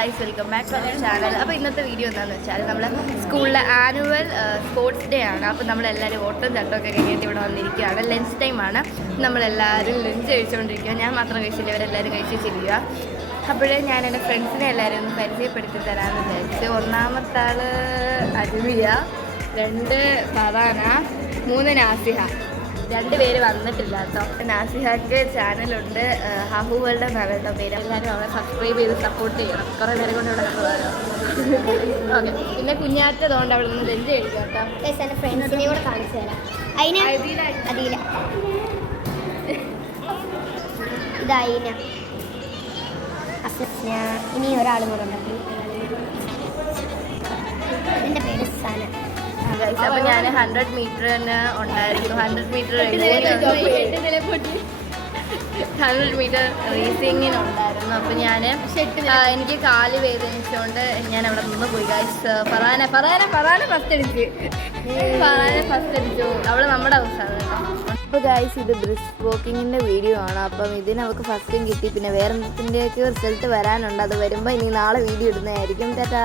Guys, welcome back to our channel. അപ്പോൾ ഇന്നത്തെ video എന്താണെന്ന് വെച്ചാൽ നമ്മൾ സ്കൂളിലെ ആനുവൽ സ്പോർട്സ് ഡേ ആണ്. അപ്പോൾ നമ്മളെല്ലാവരും ഓട്ടം ചട്ടമൊക്കെ കഴിഞ്ഞിട്ട് ഇവിടെ വന്നിരിക്കുകയാണ്. ലഞ്ച് ടൈമാണ്. നമ്മളെല്ലാവരും ലഞ്ച് കഴിച്ചുകൊണ്ടിരിക്കുക. ഞാൻ മാത്രം കഴിച്ചില്ല, ഇവരെല്ലാവരും കഴിച്ചിരിക്കുക. അപ്പോഴേ ഞാൻ എൻ്റെ ഫ്രണ്ട്സിനെ എല്ലാവരും ഒന്ന് പരിചയപ്പെടുത്തി തരാമെന്ന് വിചാരിച്ചു. ഒന്നാമത്തെ ആൾ അരുവിയ, 2 ഫറാന, 3 നാസിഹ. 2 പേര് വന്നിട്ടില്ല കേട്ടോ. നാസിഹക്ക് ചാനലുണ്ട്, ഹഹു വേൾഡ് എന്നാണ് കേട്ടോ പേര്. എല്ലാവരും അവരെ സബ്സ്ക്രൈബ് ചെയ്ത് സപ്പോർട്ട് ചെയ്യണം. കുറേ നേരം കൊണ്ട് ഇവിടെ നിൽക്കുന്നതല്ലോ. ഓക്കെ, പിന്നെ കുഞ്ഞാറ്റതുകൊണ്ട് അവിടെ നിന്ന് ലഞ്ച് കഴിക്കാം കേട്ടോ. എൻ്റെ ഫ്രണ്ട്സിനെ കൂടെ കാണിച്ചു തരാം. അതിന് അതില ഇത് അയിന അസ്ന. ഇനി ഒരാളും കൂടെ ഉണ്ട്, ഇതിൻ്റെ പേര് സന. അപ്പോൾ ഞാൻ 100 മീറ്റർ തന്നെ ഉണ്ടായിരുന്നു. 100 മീറ്റർ റേസിങ്ങിനുണ്ടായിരുന്നു. അപ്പോൾ ഞാൻ എനിക്ക് കാല് വേദനിച്ചുകൊണ്ട് ഞാൻ അവിടെ നിന്ന് പോയി. ഗൈസ്, ഫറാന ഫസ്റ്റ് അടിച്ചു. അവള് നമ്മുടെ ഹൗസാണ് കേട്ടോ. അപ്പോൾ ഗൈസ്, ഇത് ബ്രിസ്ക് വാക്കിങ്ങിൻ്റെ വീഡിയോ ആണ്. അപ്പം ഇതിന് അവൾക്ക് ഫസ്റ്റും കിട്ടി. പിന്നെ വേറെ എന്തിൻ്റെയൊക്കെ റിസൾട്ട് വരാനുണ്ട്. അത് വരുമ്പോൾ ഇനി നാളെ വീഡിയോ ഇടുന്നതായിരിക്കും. ടാറ്റാ.